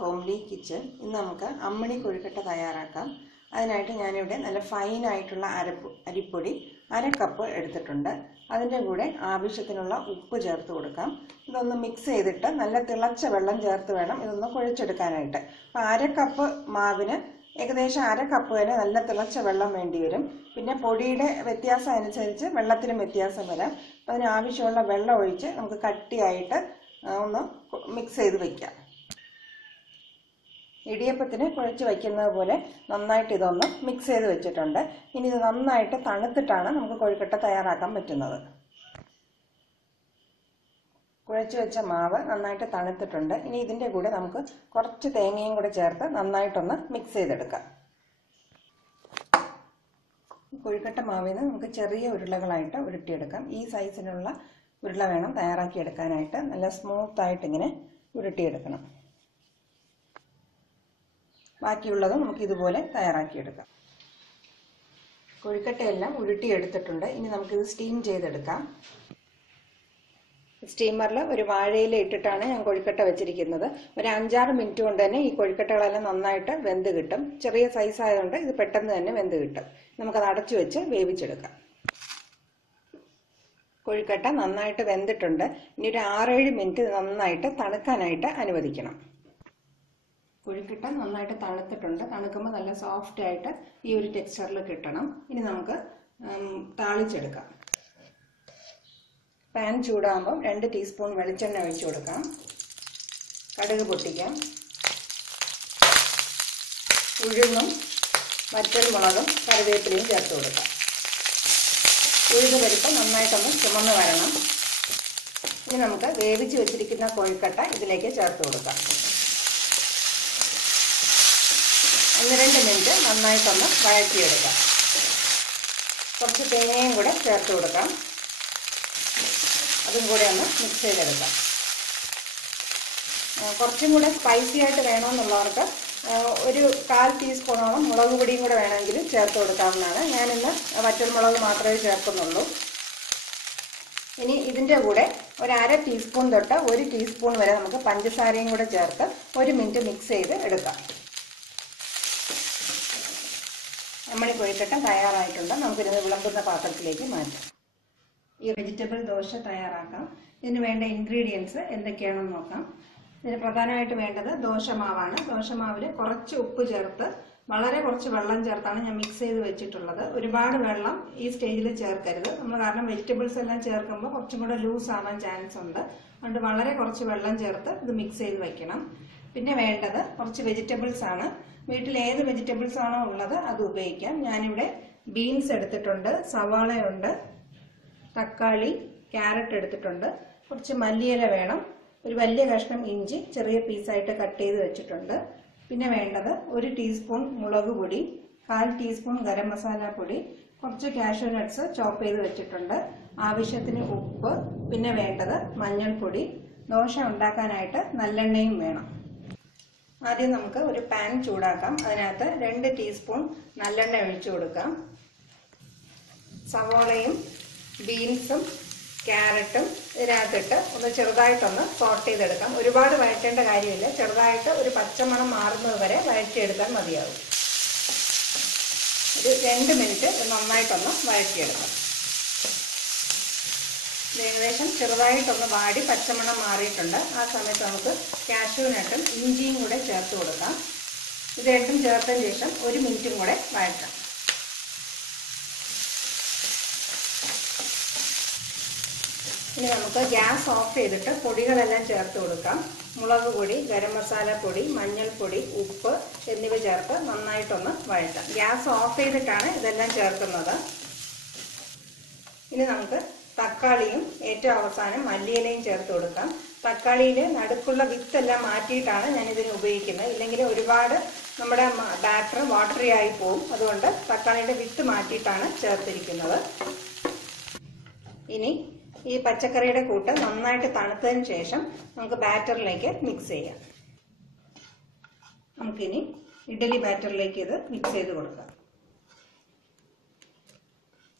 Homely kitchen. ഇന്ന് നമുക്ക് അമ്മിണി കൊഴുക്കട്ട തയ്യാറാക്കാം. അതിനായിട്ട് ഞാനിവിടെ നല്ല ഫൈനായിട്ടുള്ള അരിപ്പൊടി 1/2 കപ്പ് എടുത്തിട്ടുണ്ട്. അതിൻ്റെ കൂടെ ആവശ്യത്തിനുള്ള ഉപ്പ് ചേർത്ത് കൊടുക്കാം. ഇതൊന്ന് മിക്സ് ചെയ്തിട്ട് നല്ല തിളച്ച വെള്ളം ചേർത്ത് വേണം ഇതൊന്ന് കുഴച്ചെടുക്കാനായിട്ട്. അപ്പോൾ 1/2 കപ്പ് മാവിന് ഏകദേശം 1/2 കപ്പ് വരെ നല്ല തിളച്ച വെള്ളം വേണ്ടി വരും. പിന്നെ പൊടിയുടെ വ്യത്യാസം അനുസരിച്ച് വെള്ളത്തിനും വ്യത്യാസം വരാം. അപ്പോൾ അതിനാവശ്യമുള്ള വെള്ളം ഒഴിച്ച് നമുക്ക് കട്ടിയായിട്ട് ഒന്ന് മിക്സ് ചെയ്ത് വയ്ക്കാം. ഇടിയപ്പത്തിന് കുഴച്ച് വയ്ക്കുന്നത് പോലെ നന്നായിട്ട് ഇതൊന്ന് മിക്സ് ചെയ്ത് വെച്ചിട്ടുണ്ട്. ഇനി ഇത് നന്നായിട്ട് തണുത്തിട്ടാണ് നമുക്ക് കൊഴുക്കട്ട തയ്യാറാക്കാൻ പറ്റുന്നത്. കുഴച്ച് വെച്ച മാവ് നന്നായിട്ട് തണുത്തിട്ടുണ്ട്. ഇനി ഇതിൻ്റെ കൂടെ നമുക്ക് കുറച്ച് തേങ്ങയും കൂടെ ചേർത്ത് നന്നായിട്ടൊന്ന് മിക്സ് ചെയ്തെടുക്കാം. കൊഴുക്കട്ട മാവിൽ നിന്ന് നമുക്ക് ചെറിയ ഉരുളകളായിട്ട് ഉരുട്ടിയെടുക്കാം. ഈ സൈസിനുള്ള ഉരുള വേണം തയ്യാറാക്കിയെടുക്കാനായിട്ട്. നല്ല സ്മൂത്തായിട്ട് ഇങ്ങനെ ഉരുട്ടിയെടുക്കണം. ബാക്കിയുള്ളത് നമുക്ക് ഇതുപോലെ തയ്യാറാക്കിയെടുക്കാം. കൊഴുക്കട്ടയെല്ലാം ഉരുട്ടിയെടുത്തിട്ടുണ്ട്. ഇനി നമുക്കിത് സ്റ്റീം ചെയ്തെടുക്കാം. സ്റ്റീമറിൽ ഒരു വാഴയില ഇട്ടിട്ടാണ് ഞാൻ കൊഴുക്കട്ട വെച്ചിരിക്കുന്നത്. ഒരു 5-6 മിനിറ്റ് കൊണ്ട് തന്നെ ഈ കൊഴുക്കട്ടകളെല്ലാം നന്നായിട്ട് വെന്ത് കിട്ടും. ചെറിയ സൈസ് ആയതുകൊണ്ട് ഇത് പെട്ടെന്ന് തന്നെ വെന്ത് കിട്ടും. നമുക്കത് അടച്ചു വെച്ച് വേവിച്ചെടുക്കാം. കൊഴുക്കട്ട നന്നായിട്ട് വെന്തിട്ടുണ്ട്. ഇനി ഒരു 6-7 മിനിറ്റ് നന്നായിട്ട് തണുക്കാനായിട്ട് അനുവദിക്കണം. കൊഴുക്കട്ട നന്നായിട്ട് തണുത്തിട്ടുണ്ട്. തണുക്കുമ്പോൾ നല്ല സോഫ്റ്റ് ആയിട്ട് ഈ ഒരു ടെക്സ്ചറിൽ കിട്ടണം. ഇനി നമുക്ക് താളിച്ചെടുക്കാം. പാൻ ചൂടാകുമ്പോൾ 2 ടീസ്പൂൺ വെളിച്ചെണ്ണ ഒഴിച്ചു കൊടുക്കാം. കടുക് പൊട്ടിക്കാം. ഉഴുന്നും വറ്റൽമുളകും കറിവേപ്പിലയും ചേർത്ത് കൊടുക്കാം. ഉഴുത് പരിപ്പ് നന്നായിട്ടൊന്ന് ചുമന്ന് വരണം. ഇനി നമുക്ക് വേവിച്ച് വെച്ചിരിക്കുന്ന കൊഴുക്കട്ട ഇതിലേക്ക് ചേർത്ത് കൊടുക്കാം. 1-2 മിനിറ്റ് നന്നായിട്ടൊന്ന് വഴറ്റിയെടുക്കാം. കുറച്ച് തേങ്ങയും കൂടെ ചേർത്ത് കൊടുക്കാം. അതും കൂടെ ഒന്ന് മിക്സ് ചെയ്തെടുക്കാം. കുറച്ചും കൂടെ സ്പൈസി ആയിട്ട് വേണമെന്നുള്ളവർക്ക് ഒരു 1/4 ടീസ്പൂണോളം മുളക് പൊടിയും കൂടെ വേണമെങ്കിലും ചേർത്ത് കൊടുക്കാവുന്നതാണ്. ഞാനിന്ന് വറ്റൽമുളക് മാത്രമേ ചേർക്കുന്നുള്ളൂ. ഇനി ഇതിൻ്റെ കൂടെ ഒരു 1/2 ടീസ്പൂൺ തൊട്ട് 1 ടീസ്പൂൺ വരെ നമുക്ക് പഞ്ചസാരയും കൂടെ ചേർത്ത് 1 മിനിറ്റ് മിക്സ് ചെയ്ത് എടുക്കാം. അമ്മിണി കൊഴുക്കട്ട തയ്യാറായിട്ടുണ്ട്. നമുക്കിത് വിളമ്പുന്ന പാത്രത്തിലേക്ക് മാറ്റാം. ഈ വെജിറ്റബിൾ ദോശ തയ്യാറാക്കാം. ഇതിന് വേണ്ട ഇൻഗ്രീഡിയൻസ് എന്തൊക്കെയാണെന്ന് നോക്കാം. ഇതിന് പ്രധാനമായിട്ട് വേണ്ടത് ദോശമാവാണ്. ദോശമാവിൽ കുറച്ച് ഉപ്പ് ചേർത്ത് വളരെ കുറച്ച് വെള്ളം ചേർത്താണ് ഞാൻ മിക്സ് ചെയ്ത് വെച്ചിട്ടുള്ളത്. ഒരുപാട് വെള്ളം ഈ സ്റ്റേജിൽ ചേർക്കരുത്. നമ്മൾ കാരണം വെജിറ്റബിൾസ് എല്ലാം ചേർക്കുമ്പോൾ കുറച്ചും കൂടെ ലൂസ് ആവാൻ ചാൻസ് ഉണ്ട്. അതുകൊണ്ട് വളരെ കുറച്ച് വെള്ളം ചേർത്ത് ഇത് മിക്സ് ചെയ്ത് വെക്കണം. പിന്നെ വേണ്ടത് കുറച്ച് വെജിറ്റബിൾസ് ആണ്. വീട്ടിൽ ഏത് വെജിറ്റബിൾസ് ആണോ ഉള്ളത് അത് ഉപയോഗിക്കാം. ഞാനിവിടെ ബീൻസ് എടുത്തിട്ടുണ്ട്, സവാളയുണ്ട്, തക്കാളി, ക്യാരറ്റ് എടുത്തിട്ടുണ്ട്, കുറച്ച് മല്ലിയില വേണം, ഒരു വലിയ കഷ്ണം ഇഞ്ചി ചെറിയ പീസായിട്ട് കട്ട് ചെയ്ത് വെച്ചിട്ടുണ്ട്. പിന്നെ വേണ്ടത് 1 ടീസ്പൂൺ മുളക് പൊടി, 1/4 ടീസ്പൂൺ ഗരം മസാല പൊടി, കുറച്ച് കാഷ്യൂ നട്ട്സ് ചോപ്പ് ചെയ്ത് വെച്ചിട്ടുണ്ട്, ആവശ്യത്തിന് ഉപ്പ്, പിന്നെ വേണ്ടത് മഞ്ഞൾപ്പൊടി. ദോശ ഉണ്ടാക്കാനായിട്ട് നല്ലെണ്ണയും വേണം. ആദ്യം നമുക്ക് ഒരു പാൻ ചൂടാക്കാം. അതിനകത്ത് 2 ടീസ്പൂൺ നല്ലെണ്ണ ഒഴിച്ചു കൊടുക്കാം. സവോളയും ബീൻസും ക്യാരറ്റും ഇതിനകത്തിട്ട് ഒന്ന് ചെറുതായിട്ടൊന്ന് സോട്ട് ചെയ്തെടുക്കാം. ഒരുപാട് വഴറ്റേണ്ട കാര്യമില്ല. ചെറുതായിട്ട് ഒരു പച്ചമണം മാറുന്നത് വരെ വഴറ്റിയെടുത്താൽ മതിയാവും. ഒരു 2 മിനിറ്റ് നന്നായിട്ടൊന്ന് വഴറ്റിയെടുക്കാം. ഏകദേശം ചെറുതായിട്ടൊന്ന് വാടി പച്ചമണം മാറിയിട്ടുണ്ട്. ആ സമയത്ത് നമുക്ക് കാഷ്യൂ നട്ടും ഇഞ്ചിയും കൂടെ ചേർത്ത് കൊടുക്കാം. ഇത് രണ്ടും ചേർത്തതിന് ശേഷം 1 മിനിറ്റും കൂടെ വഴറ്റാം. ഇനി നമുക്ക് ഗ്യാസ് ഓഫ് ചെയ്തിട്ട് പൊടികളെല്ലാം ചേർത്ത് കൊടുക്കാം. മുളക് പൊടി, ഗരം മസാല പൊടി, മഞ്ഞൾപ്പൊടി, ഉപ്പ് എന്നിവ ചേർത്ത് നന്നായിട്ടൊന്ന് വഴറ്റാം. ഗ്യാസ് ഓഫ് ചെയ്തിട്ടാണ് ഇതെല്ലാം ചേർക്കുന്നത്. ഇനി നമുക്ക് തക്കാളിയും ഏറ്റവും അവസാനം മല്ലിയിലയും ചേർത്ത് കൊടുക്കാം. തക്കാളിയിൽ നടുക്കുള്ള വിത്തെല്ലാം മാറ്റിയിട്ടാണ് ഞാനിതിന് ഉപയോഗിക്കുന്നത്. ഇല്ലെങ്കിൽ ഒരുപാട് നമ്മുടെ ബാറ്റർ വാട്ടറി ആയി പോകും. അതുകൊണ്ട് തക്കാളിയുടെ വിത്ത് മാറ്റിയിട്ടാണ് ചേർത്തിരിക്കുന്നത്. ഇനി ഈ പച്ചക്കറിയുടെ കൂട്ട് നന്നായിട്ട് തണുത്തതിന് ശേഷം നമുക്ക് ബാറ്ററിലേക്ക് മിക്സ് ചെയ്യാം. നമുക്കിനി ഇഡ്ഡലി ബാറ്ററിലേക്ക് ഇത് മിക്സ് ചെയ്ത് കൊടുക്കാം.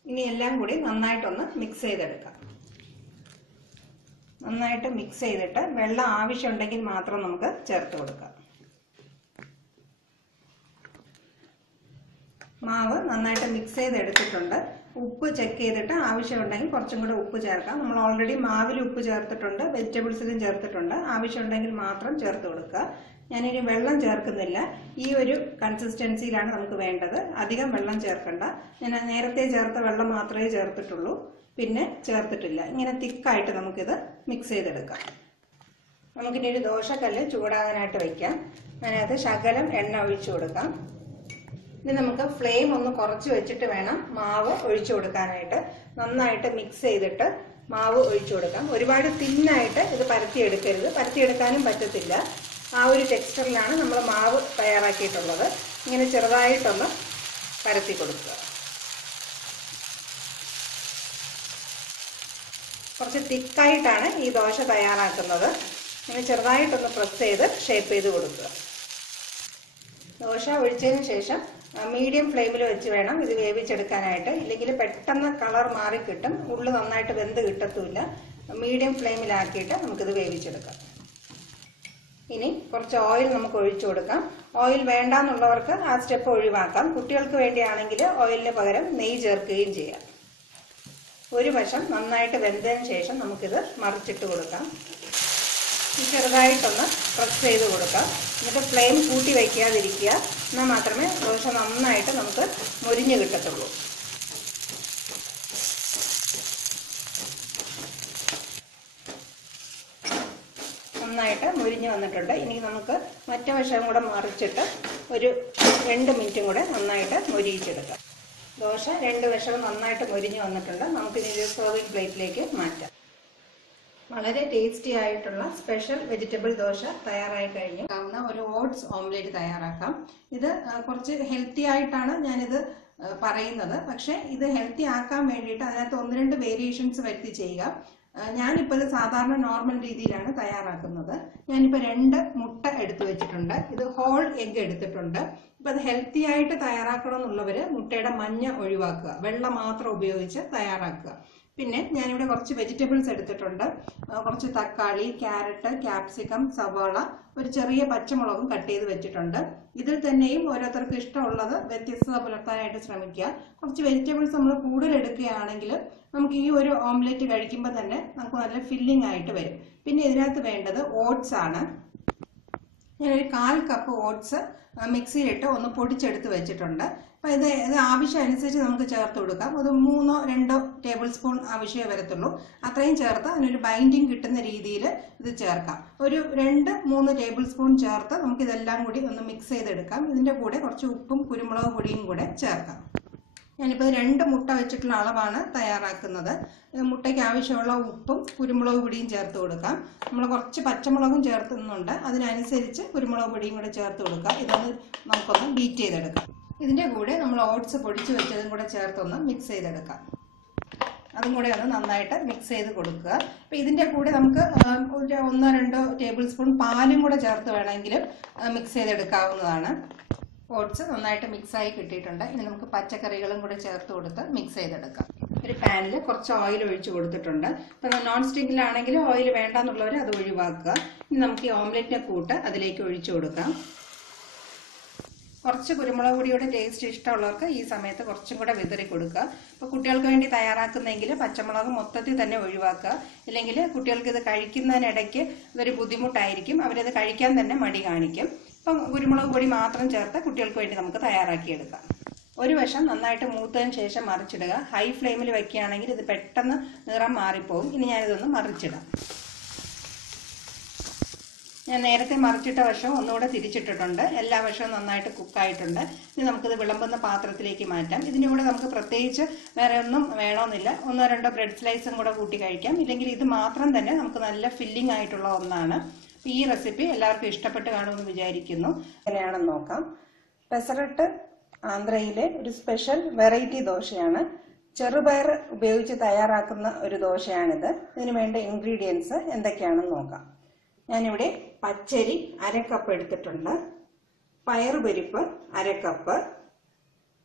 ഇനി എല്ലാം കൂടി നന്നായിട്ടൊന്ന് മിക്സ് ചെയ്തെടുക്കാം. നന്നായിട്ട് മിക്സ് ചെയ്തിട്ട് വെള്ളം ആവശ്യമുണ്ടെങ്കിൽ മാത്രം നമുക്ക് ചേർത്ത് കൊടുക്കാം. മാവ് നന്നായിട്ട് മിക്സ് ചെയ്തെടുത്തിട്ടുണ്ട്. ഉപ്പ് ചെക്ക് ചെയ്തിട്ട് ആവശ്യമുണ്ടെങ്കിൽ കുറച്ചും കൂടെ ഉപ്പ് ചേർക്കാം. നമ്മൾ ഓൾറെഡി മാവിൽ ഉപ്പ് ചേർത്തിട്ടുണ്ട്, വെജിറ്റബിൾസിലും ചേർത്തിട്ടുണ്ട്. ആവശ്യമുണ്ടെങ്കിൽ മാത്രം ചേർത്ത് കൊടുക്കുക. ഞാനിനി വെള്ളം ചേർക്കുന്നില്ല. ഈ ഒരു കൺസിസ്റ്റൻസിയിലാണ് നമുക്ക് വേണ്ടത്. അധികം വെള്ളം ചേർക്കണ്ട. ഞാൻ നേരത്തെ ചേർത്ത വെള്ളം മാത്രമേ ചേർത്തിട്ടുള്ളൂ, പിന്നെ ചേർത്തിട്ടില്ല. ഇങ്ങനെ തിക്കായിട്ട് നമുക്കിത് മിക്സ് ചെയ്തെടുക്കാം. നമുക്കിനി ഒരു ദോശക്കല്ല് ചൂടാകാനായിട്ട് വയ്ക്കാം. അതിനകത്ത് ശകലം എണ്ണ ഒഴിച്ചു കൊടുക്കാം. ഇനി നമുക്ക് ഫ്ലെയിം ഒന്ന് കുറച്ച് വെച്ചിട്ട് വേണം മാവ് ഒഴിച്ചു കൊടുക്കാനായിട്ട്. നന്നായിട്ട് മിക്സ് ചെയ്തിട്ട് മാവ് ഒഴിച്ചു കൊടുക്കാം. ഒരുപാട് തിന്നായിട്ട് ഇത് പരത്തിയെടുക്കരുത്, പരത്തിയെടുക്കാനും പറ്റത്തില്ല. ആ ഒരു ടെക്സ്ചറിലാണ് നമ്മൾ മാവ് തയ്യാറാക്കിയിട്ടുള്ളത്. ഇങ്ങനെ ചെറുതായിട്ടൊന്ന് പരത്തി കൊടുക്കുക. കുറച്ച് തിക്കായിട്ടാണ് ഈ ദോശ തയ്യാറാക്കുന്നത്. ഇങ്ങനെ ചെറുതായിട്ടൊന്ന് പ്രസ് ചെയ്ത് ഷേപ്പ് ചെയ്ത് കൊടുക്കുക. ദോശ ഒഴിച്ചതിന് ശേഷം മീഡിയം ഫ്ലെയിമിൽ വെച്ച് വേണം ഇത് വേവിച്ചെടുക്കാനായിട്ട്. ഇല്ലെങ്കിൽ പെട്ടെന്ന് കളർ മാറി കിട്ടും, ഉള്ളു നന്നായിട്ട് വെന്ത് കിട്ടത്തുമില്ല. മീഡിയം ഫ്ലെയിമിലാക്കിയിട്ട് നമുക്കിത് വേവിച്ചെടുക്കാം. ഇനി കുറച്ച് ഓയിൽ നമുക്ക് ഒഴിച്ചു കൊടുക്കാം. ഓയിൽ വേണ്ടാന്നുള്ളവർക്ക് ആ സ്റ്റെപ്പ് ഒഴിവാക്കാം. കുട്ടികൾക്ക് വേണ്ടിയാണെങ്കിൽ ഓയിലിന് പകരം നെയ്യ് ചേർക്കുകയും ചെയ്യാം. ഒരു വശം നന്നായിട്ട് വെന്തതിന് ശേഷം നമുക്കിത് മറിച്ചിട്ട് കൊടുക്കാം. ചെറുതായിട്ടൊന്ന് പ്രസ് ചെയ്ത് കൊടുക്കാം. എന്നിട്ട് ഫ്ലെയിം കൂട്ടി വയ്ക്കാതിരിക്കുക. എന്നാൽ മാത്രമേ ദോശ നന്നായിട്ട് നമുക്ക് മൊരിഞ്ഞ് കിട്ടത്തുള്ളൂ. നന്നായിട്ട് മുരിഞ്ഞ് വന്നിട്ടുണ്ട്. ഇനി നമുക്ക് മറ്റേ വശം കൂടെ മറിച്ചിട്ട് ഒരു 2 മിനിറ്റും കൂടെ നന്നായിട്ട് മൊരിയിച്ചെടുക്കാം. ദോശ 2 വശവും നന്നായിട്ട് മൊരിഞ്ഞ് വന്നിട്ടുണ്ട്. നമുക്കിനി ഒരു സെർവിംഗ് പ്ലേറ്റിലേക്ക് മാറ്റാം. വളരെ ടേസ്റ്റി ആയിട്ടുള്ള സ്പെഷ്യൽ വെജിറ്റബിൾ ദോശ തയ്യാറായി കഴിഞ്ഞു. ഒരു ഓട്സ് ഓംലേറ്റ് തയ്യാറാക്കാം. ഇത് കുറച്ച് ഹെൽത്തി ആയിട്ടാണ് ഞാനിത് പറയുന്നത്. പക്ഷെ ഇത് ഹെൽത്തി ആക്കാൻ വേണ്ടിയിട്ട് അതിനകത്ത് 1-2 വേരിയേഷൻസ് വരുത്തി ചെയ്യുക. ഞാനിപ്പോൾ ഇത് സാധാരണ നോർമൽ രീതിയിലാണ് തയ്യാറാക്കുന്നത്. ഞാനിപ്പോൾ 2 മുട്ട എടുത്തു വെച്ചിട്ടുണ്ട്. ഇത് ഹോൾ എഗ് എടുത്തിട്ടുണ്ട്. ഇപ്പം അത് ഹെൽത്തി ആയിട്ട് തയ്യാറാക്കണമെന്നുള്ളവർ മുട്ടയുടെ മഞ്ഞ ഒഴിവാക്കുക, വെള്ള മാത്രം ഉപയോഗിച്ച് തയ്യാറാക്കുക. പിന്നെ ഞാനിവിടെ കുറച്ച് വെജിറ്റബിൾസ് എടുത്തിട്ടുണ്ട്. കുറച്ച് തക്കാളി, ക്യാരറ്റ്, ക്യാപ്സിക്കം, സവാള, ഒരു ചെറിയ പച്ചമുളകും കട്ട് ചെയ്ത് വെച്ചിട്ടുണ്ട്. ഇതിൽ തന്നെയും ഓരോരുത്തർക്ക് ഇഷ്ടമുള്ളത് വ്യത്യസ്തത പുലർത്താനായിട്ട് ശ്രമിക്കുക. കുറച്ച് വെജിറ്റബിൾസ് നമ്മൾ കൂടുതൽ എടുക്കുകയാണെങ്കിൽ നമുക്ക് ഈ ഒരു ഓംലെറ്റ് കഴിക്കുമ്പോൾ തന്നെ നമുക്ക് നല്ല ഫില്ലിംഗ് ആയിട്ട് വരും. പിന്നെ ഇതിനകത്ത് വേണ്ടത് ഓട്സ് ആണ്. ഞാനൊരു 1/4 കപ്പ് ഓട്സ് മിക്സിയിലിട്ട് ഒന്ന് പൊടിച്ചെടുത്ത് വെച്ചിട്ടുണ്ട്. അപ്പം ഇത് ആവശ്യം അനുസരിച്ച് നമുക്ക് ചേർത്ത് കൊടുക്കാം. ഒരു 3-2 ടേബിൾ സ്പൂൺ ആവശ്യമേ വരത്തുള്ളൂ. അത്രയും ചേർത്ത് അതിനൊരു ബൈൻഡിങ് കിട്ടുന്ന രീതിയിൽ ഇത് ചേർക്കാം. ഒരു 2-3 ടേബിൾ സ്പൂൺ ചേർത്ത് നമുക്കിതെല്ലാം കൂടി ഒന്ന് മിക്സ് ചെയ്തെടുക്കാം. ഇതിൻ്റെ കൂടെ കുറച്ച് ഉപ്പും കുരുമുളക് പൊടിയും കൂടെ ചേർക്കാം. ഞാനിപ്പോൾ 2 മുട്ട വെച്ചിട്ടുള്ള അളവാണ് തയ്യാറാക്കുന്നത്. മുട്ടയ്ക്ക് ആവശ്യമുള്ള ഉപ്പും കുരുമുളക് പൊടിയും ചേർത്ത് കൊടുക്കാം. നമ്മൾ കുറച്ച് പച്ചമുളകും ചേർത്തുന്നുണ്ട്, അതിനനുസരിച്ച് കുരുമുളക് പൊടിയും കൂടെ ചേർത്ത് കൊടുക്കാം. ഇതൊന്ന് നമുക്കൊന്ന് ബീറ്റ് ചെയ്തെടുക്കാം. ഇതിൻ്റെ കൂടെ നമ്മൾ ഓട്സ് പൊടിച്ച് വെച്ചതും കൂടെ ചേർത്തൊന്ന് മിക്സ് ചെയ്തെടുക്കാം. അതും കൂടെ ഒന്ന് നന്നായിട്ട് മിക്സ് ചെയ്ത് കൊടുക്കുക. അപ്പം ഇതിൻ്റെ കൂടെ നമുക്ക് 1-2 ടേബിൾ സ്പൂൺ പാലും കൂടെ ചേർത്ത് വേണമെങ്കിൽ മിക്സ് ചെയ്തെടുക്കാവുന്നതാണ്. ഓട്സ് നന്നായിട്ട് മിക്സായി കിട്ടിയിട്ടുണ്ട്. ഇനി നമുക്ക് പച്ചക്കറികളും കൂടെ ചേർത്ത് കൊടുത്ത് മിക്സ് ചെയ്തെടുക്കാം. ഒരു പാനിൽ കുറച്ച് ഓയിൽ ഒഴിച്ച് കൊടുത്തിട്ടുണ്ട്. അപ്പം നോൺ സ്റ്റിക്കിലാണെങ്കിൽ ഓയിൽ വേണ്ടെന്നുള്ളവർ അത് ഒഴിവാക്കുക. ഇനി നമുക്ക് ഈ ഓംലെറ്റിനെ കൂട്ട് അതിലേക്ക് ഒഴിച്ചു കൊടുക്കാം. കുറച്ച് കുരുമുളക് പൊടിയുടെ ടേസ്റ്റ് ഇഷ്ടമുള്ളവർക്ക് ഈ സമയത്ത് കുറച്ചും കൂടെ വിതറി കൊടുക്കുക. അപ്പോൾ കുട്ടികൾക്ക് വേണ്ടി തയ്യാറാക്കുന്നെങ്കിൽ പച്ചമുളക് മൊത്തത്തിൽ തന്നെ ഒഴിവാക്കുക. ഇല്ലെങ്കിൽ കുട്ടികൾക്ക് ഇത് കഴിക്കുന്നതിനിടയ്ക്ക് ഇതൊരു ബുദ്ധിമുട്ടായിരിക്കും, അവരത് കഴിക്കാൻ തന്നെ മടി കാണിക്കും. അപ്പം കുരുമുളക് പൊടി മാത്രം ചേർത്ത് കുട്ടികൾക്ക് വേണ്ടി നമുക്ക് തയ്യാറാക്കിയെടുക്കാം. ഒരു വശം നന്നായിട്ട് മൂത്തതിന് ശേഷം മറിച്ചിടുക. ഹൈ ഫ്ലെയിമിൽ വെക്കുകയാണെങ്കിൽ ഇത് പെട്ടെന്ന് നിറം മാറിപ്പോകും. ഇനി ഞാനിതൊന്ന് മറിച്ചിടാം. ഞാൻ നേരത്തെ മറിച്ചിട്ട വശം ഒന്നുകൂടെ തിരിച്ചിട്ടിട്ടുണ്ട്. എല്ലാ വശവും നന്നായിട്ട് കുക്കായിട്ടുണ്ട്. ഇനി നമുക്കിത് വിളമ്പുന്ന പാത്രത്തിലേക്ക് മാറ്റാം. ഇതിൻ്റെ കൂടെ നമുക്ക് പ്രത്യേകിച്ച് വേറെ ഒന്നും വേണമെന്നില്ല. 1-2 ബ്രെഡ് സ്ലൈസും കൂടെ കൂട്ടി കഴിക്കാം. ഇല്ലെങ്കിൽ ഇത് മാത്രം തന്നെ നമുക്ക് നല്ല ഫില്ലിംഗ് ആയിട്ടുള്ള ഒന്നാണ്. ഈ റെസിപ്പി എല്ലാവർക്കും ഇഷ്ടപ്പെട്ട് കാണുമെന്ന് വിചാരിക്കുന്നു. എങ്ങനെയാണെന്ന് നോക്കാം. പെസറട്ട് ആന്ധ്രയിലെ ഒരു സ്പെഷ്യൽ വെറൈറ്റി ദോശയാണ്. ചെറുപയർ ഉപയോഗിച്ച് തയ്യാറാക്കുന്ന ഒരു ദോശയാണിത്. ഇതിന് വേണ്ട ഇൻഗ്രീഡിയൻസ് എന്തൊക്കെയാണെന്ന് നോക്കാം. ഞാനിവിടെ പച്ചരി 1/2 കപ്പ് എടുത്തിട്ടുണ്ട്. പയറുപരിപ്പ് 1/2 കപ്പ്,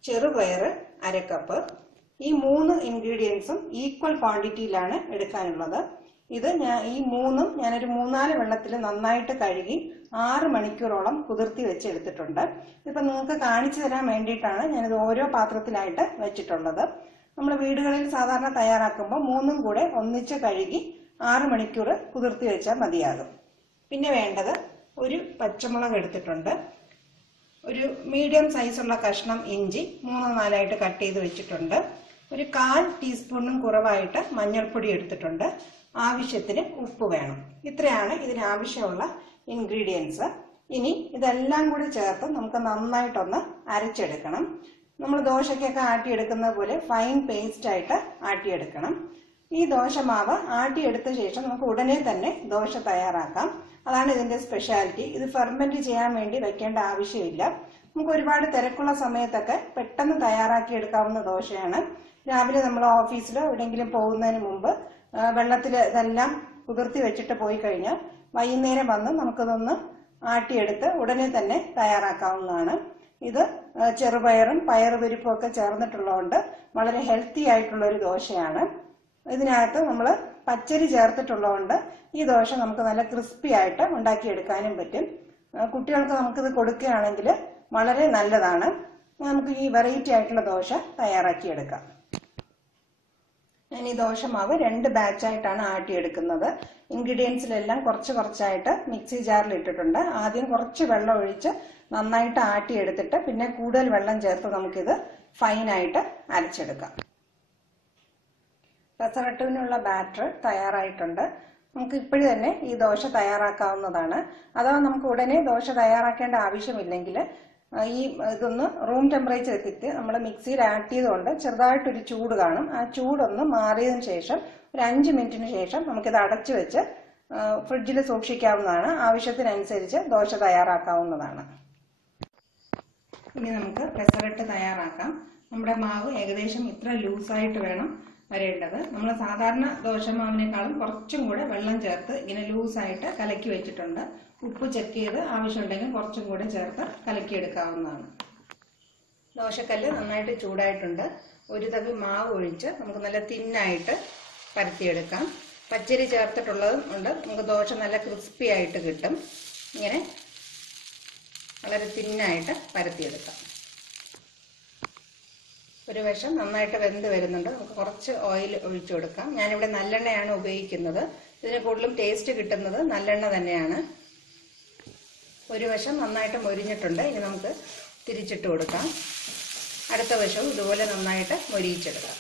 ചെറുപയർ 1/2 കപ്പ്. ഈ 3 ഇൻഗ്രീഡിയൻസും ഈക്വൽ ക്വാണ്ടിറ്റിയിലാണ് എടുക്കാനുള്ളത്. ഈ മൂന്നും ഞാനൊരു 3-4 വെള്ളത്തിൽ നന്നായിട്ട് കഴുകി 6 മണിക്കൂറോളം കുതിർത്തി വെച്ചെടുത്തിട്ടുണ്ട്. ഇപ്പം നിങ്ങൾക്ക് കാണിച്ചു തരാൻ വേണ്ടിയിട്ടാണ് ഞാനിത് ഓരോ പാത്രത്തിലായിട്ട് വെച്ചിട്ടുള്ളത്. നമ്മൾ വീടുകളിൽ സാധാരണ തയ്യാറാക്കുമ്പോൾ മൂന്നും കൂടെ ഒന്നിച്ച് കഴുകി 6 മണിക്കൂർ കുതിർത്തി വെച്ചാൽ മതിയാകും. പിന്നെ വേണ്ടത് ഒരു പച്ചമുളക് എടുത്തിട്ടുണ്ട്, ഒരു മീഡിയം സൈസുള്ള കഷ്ണം ഇഞ്ചി 3-4 കട്ട് ചെയ്ത് വെച്ചിട്ടുണ്ട്, ഒരു 1/4 ടീസ്പൂണും കുറവായിട്ട് മഞ്ഞൾപ്പൊടി എടുത്തിട്ടുണ്ട്, ആവശ്യത്തിന് ഉപ്പ് വേണം. ഇത്രയാണ് ഇതിനാവശ്യമുള്ള ഇൻഗ്രീഡിയൻസ്. ഇനി ഇതെല്ലാം കൂടി ചേർത്ത് നമുക്ക് നന്നായിട്ടൊന്ന് അരച്ചെടുക്കണം. നമ്മൾ ദോശയ്ക്കൊക്കെ ആട്ടിയെടുക്കുന്നത് പോലെ ഫൈൻ പേസ്റ്റ് ആയിട്ട് ആട്ടിയെടുക്കണം. ഈ ദോശമാവ് ആട്ടിയെടുത്ത ശേഷം നമുക്ക് ഉടനെ തന്നെ ദോശ തയ്യാറാക്കാം. അതാണ് ഇതിന്റെ സ്പെഷ്യാലിറ്റി. ഇത് ഫെർമെന്റ് ചെയ്യാൻ വേണ്ടി വെക്കേണ്ട ആവശ്യമില്ല. നമുക്ക് ഒരുപാട് തിരക്കുള്ള സമയത്തൊക്കെ പെട്ടെന്ന് തയ്യാറാക്കി എടുക്കാവുന്ന ദോശയാണ്. രാവിലെ നമ്മൾ ഓഫീസിലോ എവിടെയെങ്കിലും പോകുന്നതിന് മുമ്പ് വെള്ളത്തിൽ ഇതെല്ലാം കുതിർത്തി വെച്ചിട്ട് പോയി കഴിഞ്ഞാൽ വൈകുന്നേരം വന്ന് നമുക്കിതൊന്ന് ആട്ടിയെടുത്ത് ഉടനെ തന്നെ തയ്യാറാക്കാവുന്നതാണ്. ഇത് ചെറുപയറും പയറുപരിപ്പും ഒക്കെ ചേർന്നിട്ടുള്ളതുകൊണ്ട് വളരെ ഹെൽത്തി ആയിട്ടുള്ള ഒരു ദോശയാണ്. ഇതിനകത്ത് നമ്മൾ പച്ചരി ചേർത്തിട്ടുള്ളതുകൊണ്ട് ഈ ദോശ നമുക്ക് നല്ല ക്രിസ്പി ആയിട്ട് ഉണ്ടാക്കിയെടുക്കാനും പറ്റും. കുട്ടികൾക്ക് നമുക്കിത് കൊടുക്കുകയാണെങ്കിൽ വളരെ നല്ലതാണ്. നമുക്ക് ഈ വെറൈറ്റി ആയിട്ടുള്ള ദോശ തയ്യാറാക്കിയെടുക്കാം. ഞാൻ ഈ ദോശമാവ് 2 ബാച്ചായിട്ടാണ് ആട്ടിയെടുക്കുന്നത്. ഇൻഗ്രീഡിയൻസിലെല്ലാം കുറച്ചായിട്ട് മിക്സി ജാറിൽ ഇട്ടിട്ടുണ്ട്. ആദ്യം കുറച്ച് വെള്ളം ഒഴിച്ച് നന്നായിട്ട് ആട്ടിയെടുത്തിട്ട് പിന്നെ കൂടുതൽ വെള്ളം ചേർത്ത് നമുക്കിത് ഫൈനായിട്ട് അരച്ചെടുക്കാം. പെസറട്ടിനുള്ള ബാറ്റർ തയ്യാറായിട്ടുണ്ട്. നമുക്ക് ഇപ്പോഴും തന്നെ ഈ ദോശ തയ്യാറാക്കാവുന്നതാണ്. അഥവാ നമുക്ക് ഉടനെ ദോശ തയ്യാറാക്കേണ്ട ആവശ്യമില്ലെങ്കിൽ ഇതൊന്ന് റൂം ടെമ്പറേച്ചർ എത്തിയിട്ട് നമ്മൾ മിക്സിയിൽ ആട്ടിയതുകൊണ്ട് ചെറുതായിട്ടൊരു ചൂട് കാണും. ആ ചൂടൊന്ന് മാറിയതിനു ശേഷം ഒരു 5 മിനിറ്റിന് ശേഷം നമുക്കിത് അടച്ചു വെച്ച് ഫ്രിഡ്ജിൽ സൂക്ഷിക്കാവുന്നതാണ്. ആവശ്യത്തിനനുസരിച്ച് ദോശ തയ്യാറാക്കാവുന്നതാണ്. ഇനി നമുക്ക് പെസറട്ട് തയ്യാറാക്കാം. നമ്മുടെ മാവ് ഏകദേശം ഇത്ര ലൂസായിട്ട് വേണം വരേണ്ടത്. നമ്മൾ സാധാരണ ദോശമാവിനേക്കാളും കുറച്ചും കൂടെ വെള്ളം ചേർത്ത് ഇങ്ങനെ ലൂസായിട്ട് കലക്കി വെച്ചിട്ടുണ്ട്. ഉപ്പ് ചെക്ക് ചെയ്ത് ആവശ്യമുണ്ടെങ്കിൽ കുറച്ചും കൂടെ ചേർത്ത് കലക്കിയെടുക്കാവുന്നതാണ്. ദോശക്കല്ല് നന്നായിട്ട് ചൂടായിട്ടുണ്ട്. ഒരു തവി മാവ് ഒഴിച്ച് നമുക്ക് നല്ല തിന്നായിട്ട് പരത്തിയെടുക്കാം. പച്ചരി ചേർത്തിട്ടുള്ളത് കൊണ്ട് നമുക്ക് ദോശ നല്ല ക്രിസ്പി ആയിട്ട് കിട്ടും. ഇങ്ങനെ വളരെ തിന്നായിട്ട് പരത്തിയെടുക്കാം. ഒരു വശം നന്നായിട്ട് വെന്ത് വരുന്നുണ്ട്. നമുക്ക് കുറച്ച് ഓയിൽ ഒഴിച്ചു കൊടുക്കാം. ഞാനിവിടെ നല്ലെണ്ണയാണ് ഉപയോഗിക്കുന്നത്. ഇതിന് കൂടുതലും ടേസ്റ്റ് കിട്ടുന്നത് നല്ലെണ്ണ തന്നെയാണ്. ഒരു വശം നന്നായിട്ട് മൊരിഞ്ഞിട്ടുണ്ട്. ഇനി നമുക്ക് തിരിച്ചിട്ട് കൊടുക്കാം. അടുത്ത വശവും ഇതുപോലെ നന്നായിട്ട് മൊരിയിച്ചെടുക്കാം.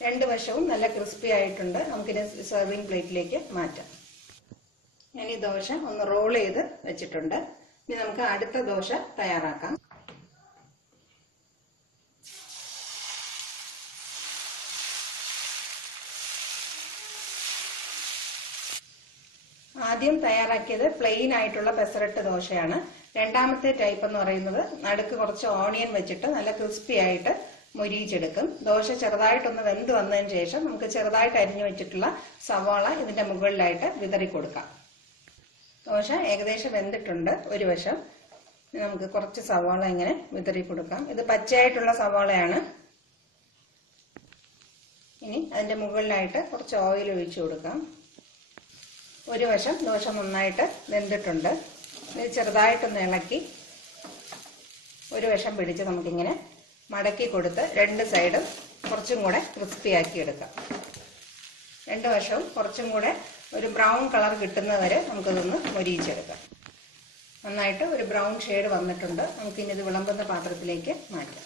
2 വശവും നല്ല ക്രിസ്പി ആയിട്ടുണ്ട്. നമുക്കിത് സെർവിങ് പ്ലേറ്റിലേക്ക് മാറ്റാം. ഞാൻ ഈ ദോശ ഒന്ന് റോൾ ചെയ്ത് വെച്ചിട്ടുണ്ട്. ഇനി നമുക്ക് അടുത്ത ദോശ തയ്യാറാക്കാം. ആദ്യം തയ്യാറാക്കിയത് പ്ലെയിൻ ആയിട്ടുള്ള പെസറട്ട് ദോശയാണ്. രണ്ടാമത്തെ ടൈപ്പ് എന്ന് പറയുന്നത് നടുക്ക് കുറച്ച് ഓണിയൻ വെച്ചിട്ട് നല്ല ക്രിസ്പി ആയിട്ട് മൊരിയിച്ചെടുക്കും. ദോശ ചെറുതായിട്ടൊന്ന് വെന്ത് വന്നതിന് ശേഷം നമുക്ക് ചെറുതായിട്ട് അരിഞ്ഞു വെച്ചിട്ടുള്ള സവാള ഇതിന്റെ മുകളിലായിട്ട് വിതറി കൊടുക്കാം. ദോശ ഏകദേശം വെന്തിട്ടുണ്ട്. ഒരു വശം നമുക്ക് കുറച്ച് സവാള ഇങ്ങനെ വിതറി കൊടുക്കാം. ഇത് പച്ചയായിട്ടുള്ള സവാളയാണ്. ഇനി അതിന്റെ മുകളിലായിട്ട് കുറച്ച് ഓയിൽ ഒഴിച്ചു കൊടുക്കാം. ഒരു വശം ദോശ നന്നായിട്ട് വെന്തിട്ടുണ്ട്. ഇത് ചെറുതായിട്ടൊന്ന് ഇളക്കി ഒരു വശം പിടിച്ച് നമുക്കിങ്ങനെ മടക്കി കൊടുത്ത് 2 സൈഡും കുറച്ചും കൂടെ ക്രിസ്പി ആക്കി എടുക്കാം. 2 വശവും കുറച്ചും കൂടെ ഒരു ബ്രൗൺ കളർ കിട്ടുന്നവരെ നമുക്കിതൊന്ന് മൊരിയിച്ചെടുക്കാം. നന്നായിട്ട് ഒരു ബ്രൗൺ ഷെയ്ഡ് വന്നിട്ടുണ്ട്. നമുക്കിനി ഇത് വിളമ്പുന്ന പാത്രത്തിലേക്ക് മാറ്റാം.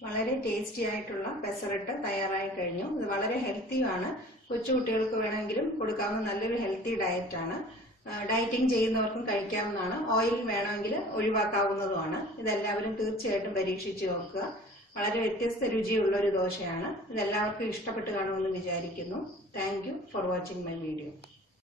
വളരെ ടേസ്റ്റി ആയിട്ടുള്ള പെസറട്ട് തയ്യാറായി കഴിഞ്ഞു. ഇത് വളരെ ഹെൽത്തിയുമാണ്. കൊച്ചുകുട്ടികൾക്ക് വേണമെങ്കിലും കൊടുക്കാവുന്ന നല്ലൊരു ഹെൽത്തി ഡയറ്റാണ്. ഡയറ്റിംഗ് ചെയ്യുന്നവർക്കും കഴിക്കാവുന്നതാണ്. ഓയിൽ വേണമെങ്കിൽ ഒഴിവാക്കാവുന്നതുമാണ്. ഇതെല്ലാവരും തീർച്ചയായിട്ടും പരീക്ഷിച്ച് നോക്കുക. വളരെ വ്യത്യസ്ത രുചിയുള്ള ഒരു ദോശയാണ്. ഇതെല്ലാവർക്കും ഇഷ്ടപ്പെട്ട് കാണുമെന്ന് വിചാരിക്കുന്നു. Thank you for watching my video.